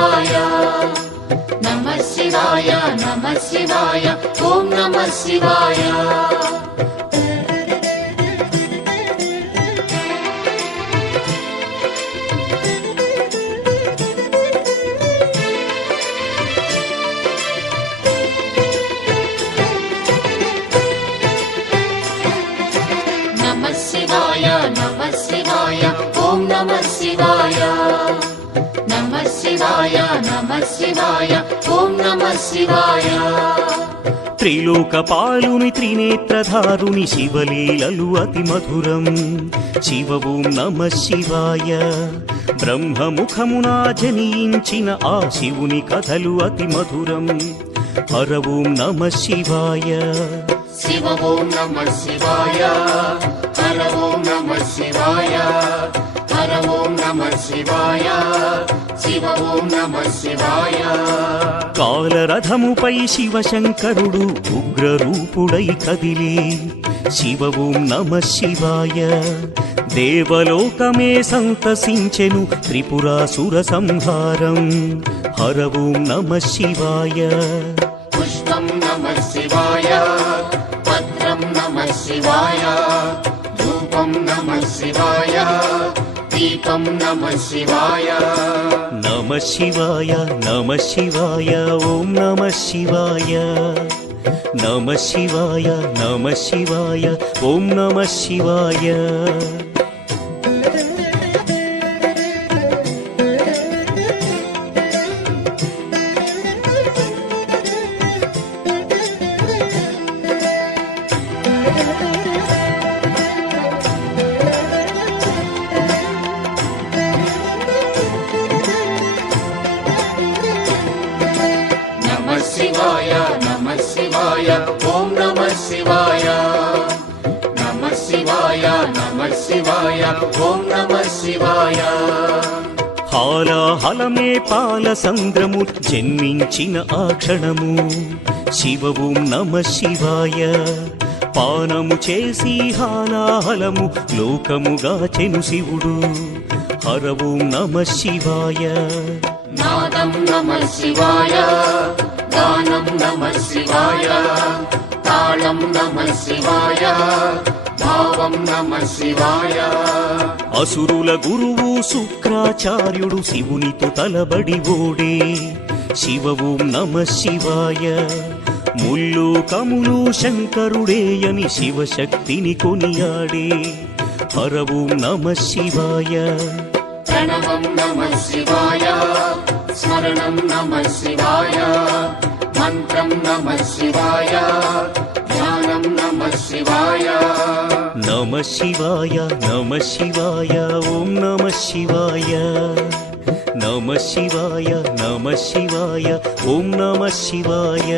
శివాయ నమః శివాయ నమః శివాయ ఓం నమః శివాయ నమః శివాయ నమః శివాయ ఓం నమః శివాయ నమః శివాయ నమః శివాయ ఓం నమః శివాయ త్రిలోకపాలుని త్రినేత్రధారుని శివలీలలు అతి మధురం శివ ఓం నమః శివాయ బ్రహ్మముఖమునా జనించిన ఆ శివుని కథలు అతి మధురం హర ఓం నమః శివాయ శివ ఓం నమః శివాయ హర ఓం నమః శివాయ హర ఓం నమః శివాయ శివ ఓం నమః శివాయ కాలరథముపై శివశంకరుడు ఉగ్రరూపుడై కదిలి శివ ఓం నమః శివాయ దేవలోకమే సంతసించెను త్రిపురాసుర సంహారం హర ఓం నమః శివాయ పుష్పం నమః శివాయ పత్రం నమః శివాయ ధూపం నమః శివాయ దీపం నమః శివాయ నమః శివాయ నమః శివాయ ఓం నమః శివాయ నమః శివాయ నమః శివాయ ఓం నమః శివాయ నమః శివాయ నమః శివాయ ఓం నమః శివాయ నమః శివాయ నమః శివాయ ఓం నమః శివాయ హాలాహలమే పాల సంద్రము జన్మించిన ఆ క్షణము శివ ఓం నమః శివాయ పానము చేసి హాలాహలము లోకముగా చెను శివుడు హర ఓం నమః శివాయ నాదం నమః శివాయ గానం నమః శివాయ తాళం నమః శివాయ భావం నమః శివాయ అసురుల గురువు శుక్రాచార్యుడు శివునితో తలబడి ఓడే శివ ఓం నమః శివాయ ముల్లోకములు శంకరుడేయని శివశక్తిని కొనియాడే హర ఓం నమః శివాయ ప్రణవం నమః శివాయ స్మరణం నమః శివాయ మంత్రం నమః శివాయ ధ్యానం నమః శివాయ నమః శివాయ నమః శివాయ ఓం నమః శివాయ నమః శివాయ నమః శివాయ ఓం నమః శివాయ